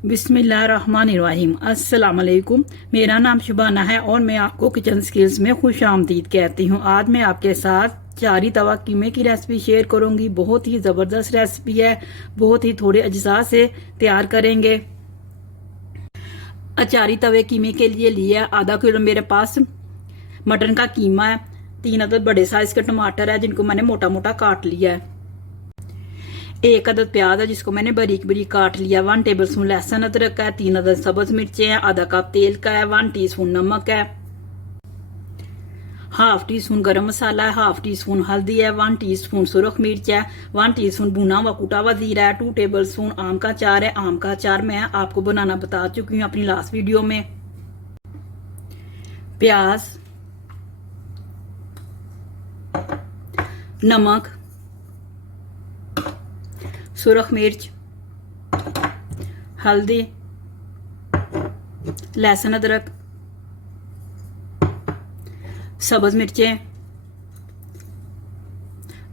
बिस्मिल्लाहिर्रहमानिर्रहीम। अस्सलाम वालेकुम। मेरा नाम शुबाना है और मैं आपको किचन स्किल्स में खुश आमदीद कहती हूँ। आज मैं आपके साथ चारी तवा कीमे की रेसिपी शेयर करूँगी। बहुत ही ज़बरदस्त रेसिपी है, बहुत ही थोड़े अज्जा से तैयार करेंगे। अचारी तवे कीमे के लिए लिया आधा किलो मेरे पास मटन का कीमा है। 3 अदद बड़े साइज के टमाटर है जिनको मैंने मोटा मोटा काट लिया है। 1 अदद प्याज है जिसको मैंने बारीक बारीक काट लिया। 1 टेबल स्पून लहसुन अदरक है। 3 अदद सब्ज मिर्चें हैं। आधा कप तेल का है। 1 टीस्पून नमक है। हाफ टी स्पून गरम मसाला है। हाफ टी स्पून हल्दी है। 1 टीस्पून सुरख मिर्च है। 1 टीस्पून भुना हुआ कुटा हुआ जीरा है। 2 टेबल स्पून आम का अचार है। आम का अचार मैं आपको बनाना बता चुकी हूँ अपनी लास्ट वीडियो में। प्याज, नमक, सुरख मिर्च, हल्दी, लहसुन अदरक, सब्ज मिर्चें,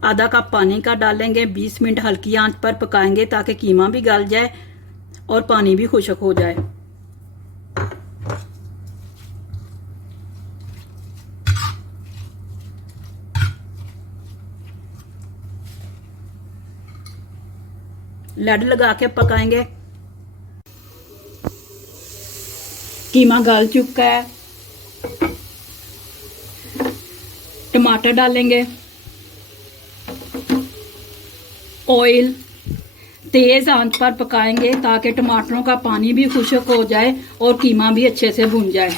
आधा कप पानी का डालेंगे। 20 मिनट हल्की आंच पर पकाएंगे ताकि कीमा भी गल जाए और पानी भी खुश्क हो जाए। लड लगा के पकाएंगे। कीमा गल चुका है। टमाटर डालेंगे। ऑयल तेज आंच पर पकाएंगे ताकि टमाटरों का पानी भी खुश्क हो जाए और कीमा भी अच्छे से भुन जाए।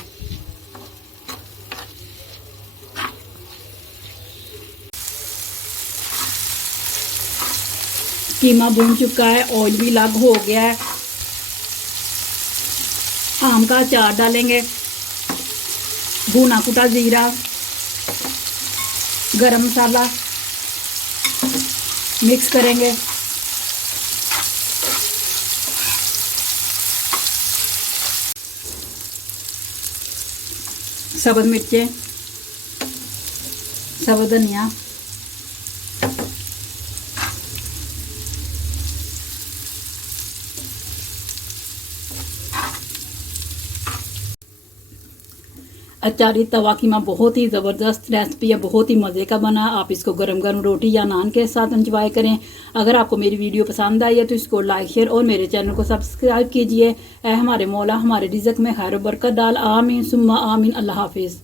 कीमा भुन चुका है, ऑयल भी अलग हो गया है। आम का अचार डालेंगे। भुना कुटा जीरा, गरम मसाला मिक्स करेंगे। सब्ज मिर्चें, सब्ज धनिया, अचारी तवा कीमा बहुत ही ज़बरदस्त रेसिपी है, बहुत ही मज़े का बना। आप इसको गरम गरम रोटी या नान के साथ एंजॉय करें। अगर आपको मेरी वीडियो पसंद आई है तो इसको लाइक शेयर और मेरे चैनल को सब्सक्राइब कीजिए। हमारे मौला हमारे रिज़्क में खैर बरकत डाल। आमीन सुम्मा आमीन। अल्लाह हाफिज़।